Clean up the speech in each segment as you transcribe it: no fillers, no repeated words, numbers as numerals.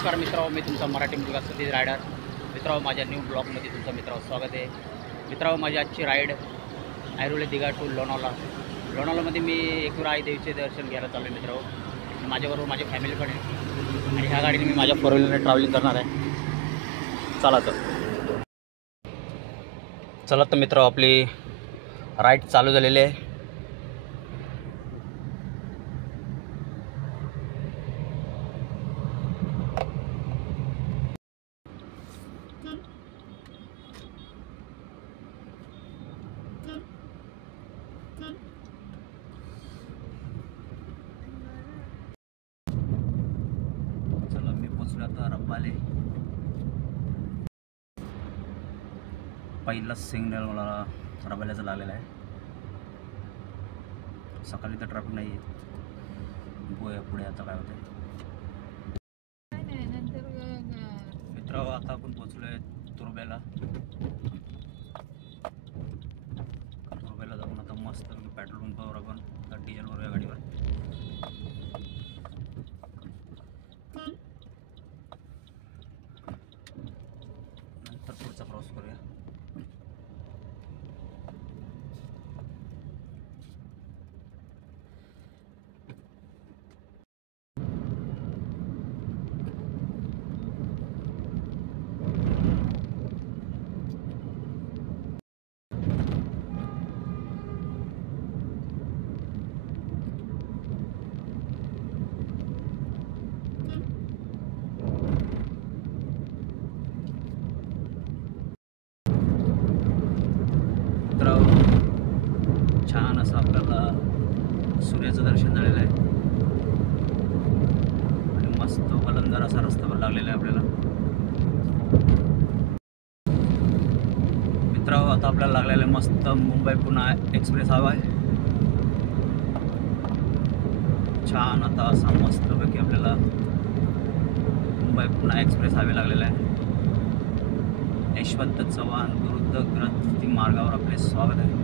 नमस्कार मित्रांनो, मी तुमचा मराठी मुलगा सतीश रायडर. मित्रांनो, माझ्या न्यू ब्लॉगमध्ये तुमचं मित्रांनो स्वागत आहे. मित्रांनो, माझी आजची राईड ऐरोली दिघा टू लोणावळा. लोणावळामध्ये मी एकविरा देवीचे दर्शन घ्यायला चाललो आहे मित्रांनो. माझ्याबरोबर माझी फॅमिली पण आहे आणि ह्या गाडीने मी माझ्या 4 व्हीलरने ट्रॅव्हलिंग करणार आहे. चला तर मित्रांनो, आपली राईड चालू झालेली आहे. चला, मी पोचलो आता रब्बाले. पहिला सिग्नल मला रब्बाल्याचा लागलेला आहे. सकाळी तर ट्रॅफिक नाही आहे. पुढे आता काय होतं मित्रांनो, आता आपण पोचलो आहे तुर्ब्याला. जाऊन आता मस्त पेट्रोल पंपावर आपण डिझेल भरूया गाडीवर. नंतर पुढचा प्रवास करूया. छान असं आपल्याला सूर्याचं दर्शन झालेलं आहे आणि मस्त वलंदार असा रस्त्यावर लागलेला आहे आपल्याला. मित्रांनो, आता आपल्याला लागलेला आहे मस्त मुंबई पुणे एक्सप्रेस हायवे. छान आता असा मस्तपैकी आपल्याला मुंबई पुणे एक्सप्रेस हायवे लागलेला आहे. यशवंत चव्हाण विरुद्ध ग्रंथी मार्गावर आपले स्वागत आहे.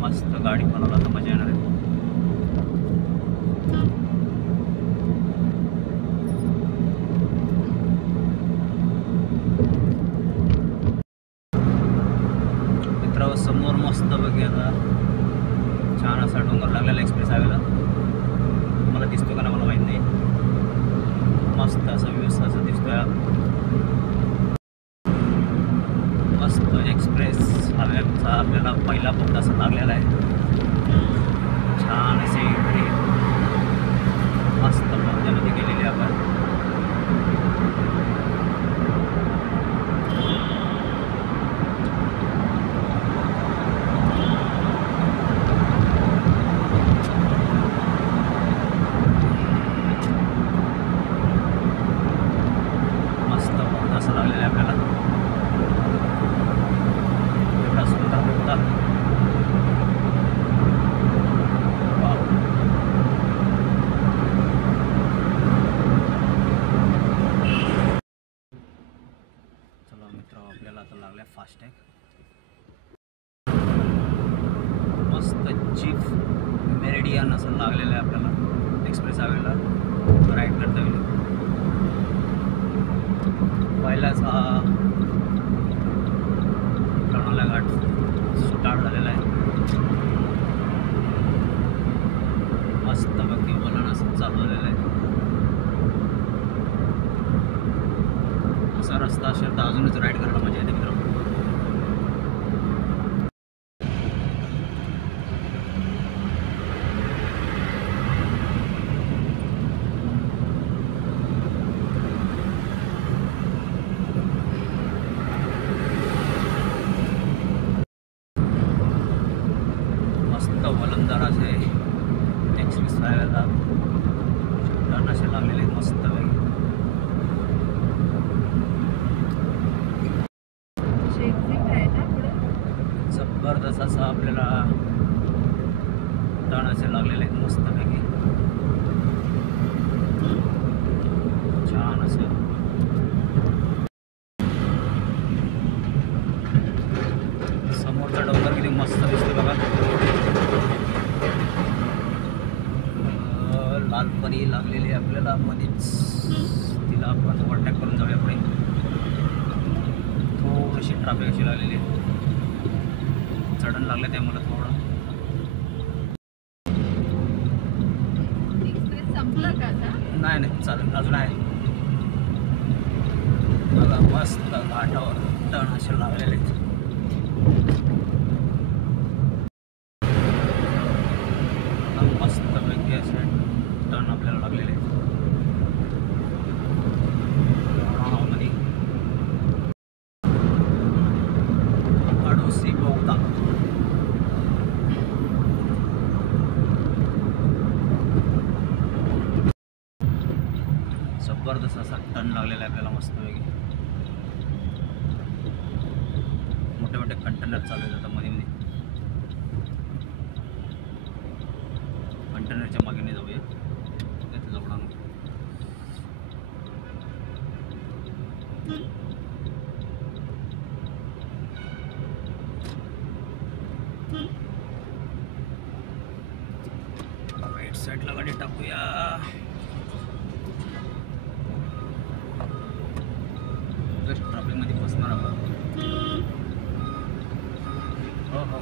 मस्त गाडी बनवला तर मजा येणार आहे. मित्रांनो, समोर मस्त बघी आता छान असा डोंगर लागलेला एक्सप्रेस हायवेला. मला दिसतो का ना मला माहीत नाही. मस्त असा व्यवस्था असा दिसतोय. मस्त एक्सप्रेस हायवेचा आपल्याला पहिला बोट असा लागलेला आहे. छान असे मस्त मध्येमध्ये गेलेले आपण. मस्त बोट असं लागलेलं आहे आपल्याला. चला मित्रांनो, आपल्याला आता लागल्या फास्टॅग. मस्त जीप मेरिडियन असं लागलेलं आहे आपल्याला एक्सप्रेस हायवेला. राईट करता येईल. पहिलाच हा कर्नाला घाट स्टार्ट झालेला आहे. मस्त बघी वलन असं चालू झालेलं आहे. असा रस्ता असेल तर अजूनच राईड करायला मजा येते मित्रांनो. मस्त वलंदार असे एक्सप्रेस हायवेला टर्न असे लागलेले आहेत मस्त पैकी. जबरदस्त असं आपल्याला टर्न असे लागलेले आहेत मस्त पैकी. छान असं समोरचा डोंगर किती मस्त दिसतो बघा. लालपरी लागलेली आहे आपल्याला मध्येच, तिला आपण ओव्हरटेक करून जाऊया पुढे. थोडीशी ट्रॅफिक अशी लागलेली आहे, चढण लागले ते मला थोडं. संपलं का आता? नाही नाही चालेल, अजून आहे. मला मस्त घाटावर टर्न असे लागलेले आहेत. मस्त पैकी असे टर्न आपल्याला लागलेले आहेत मध्ये. अडोसी बोगदा जबरदस्त असा टर्न लागलेला आहे आपल्याला मस्तपैकी. मोठे मोठे कंटेनर चालू आहेत आता मध्ये मध्ये. कंटेनरच्या मागे नाही जाऊया, तिथे जाऊ ना. राईट साईडला गाडी टाकूया. ट्रॅफिकमध्ये बसणार आपण. हो हो,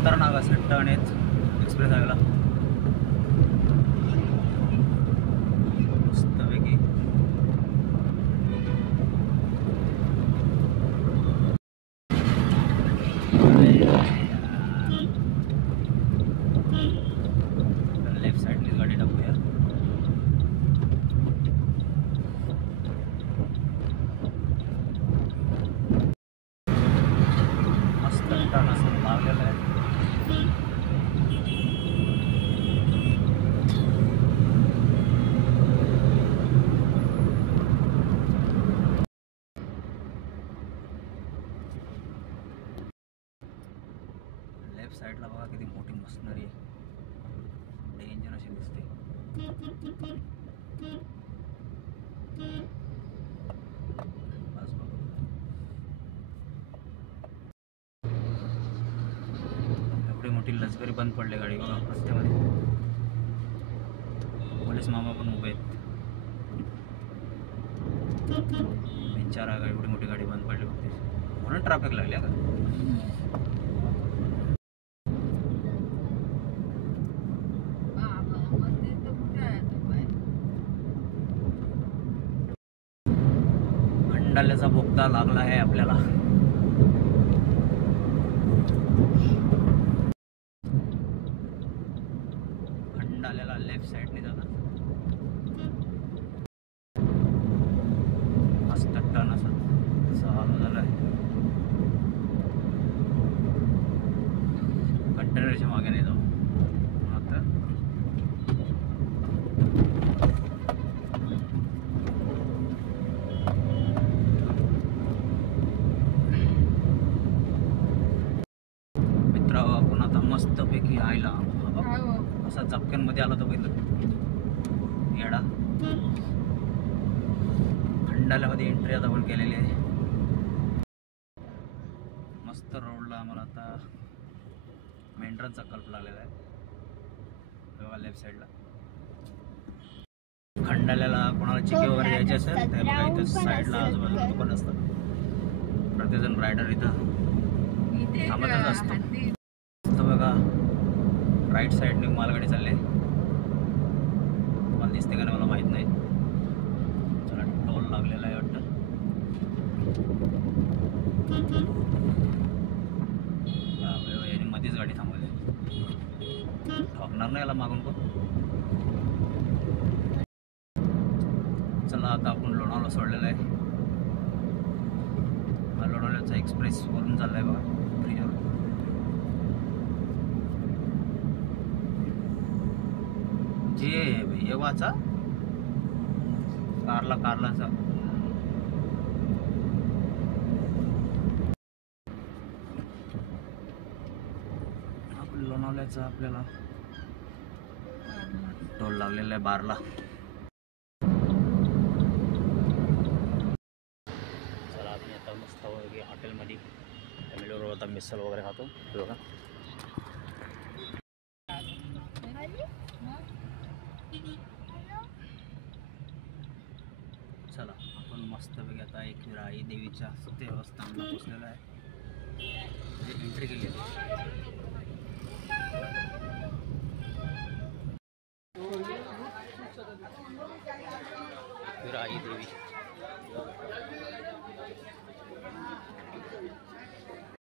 खतरनाक असे टर्न आहेत एक्सप्रेस हायवेला मस्तपैकी. लेफ्ट साईडनीच गाडी टाकूया. मस्त टर्न असं लागलेलं आहे. लेफ्ट साईडला बघा किती मोठी मशिनरी आहे, डेंजर अशी दिसते. बस बघा, एवढी मोठी लष्करी बंद पडले गाडी बघा रस्त्यामध्ये. पोलीस मामा पण उभे आहेत. बिचारा एवढी मोठी गाडी बंद पडली बघते, म्हणून ट्रॅफिक लागली का. खंडाल्याचा बोगदा लागला आहे आपल्याला. खंडाल्याला लेफ्ट साईडने जातात. मस्त टर्न असं चालू झालं आहे. कंटेनरच्या मागे नाही जाऊ आता. आपण आता मस्तपैकी आयला असा झपक्यांमध्ये आला तर बघितलं येडा. खंडाल्यामध्ये एंट्री आता आपण केलेली आहे. मस्त रोडला आम्हाला आता मेंढरांचा कल्प लागलेला आहे बघा लेफ्ट साईडला. खंडाल्याला कोणाला चिके वगैरे द्यायचे असेल तर बघा इथं साईडला आजूबाजूला दुकान असतात. प्रत्येकजण रायडर इथं थांबतच असतो. बघा राईट साईडने मालगाडी चालले. तुम्हाला दिसते का नाही मला माहीत नाही. चला टोल लागलेला आहे वाटतं. याने मध्येच गाडी थांबवली. ठोकणार नाही याला मागून पण. चला आता आपण लोणावळा सोडलेला आहे. लोणावळ्याचा एक्सप्रेस वरून चालला आहे बघा ब्रिजवर. जे भैया वाचा कारलाचा लोणावळ्याचा आपल्याला टोल लागलेला आहे बारला. चला आम्ही आता मस्त वगैरे हॉटेलमध्ये फॅमिलीवर आता मिसल वगैरे खातो बघा. आपण मस्तपैकी आता एकविरा आई देवीच्या देवस्थानला पोचलेलो आहे. एंट्री केली एकविरा आई देवी.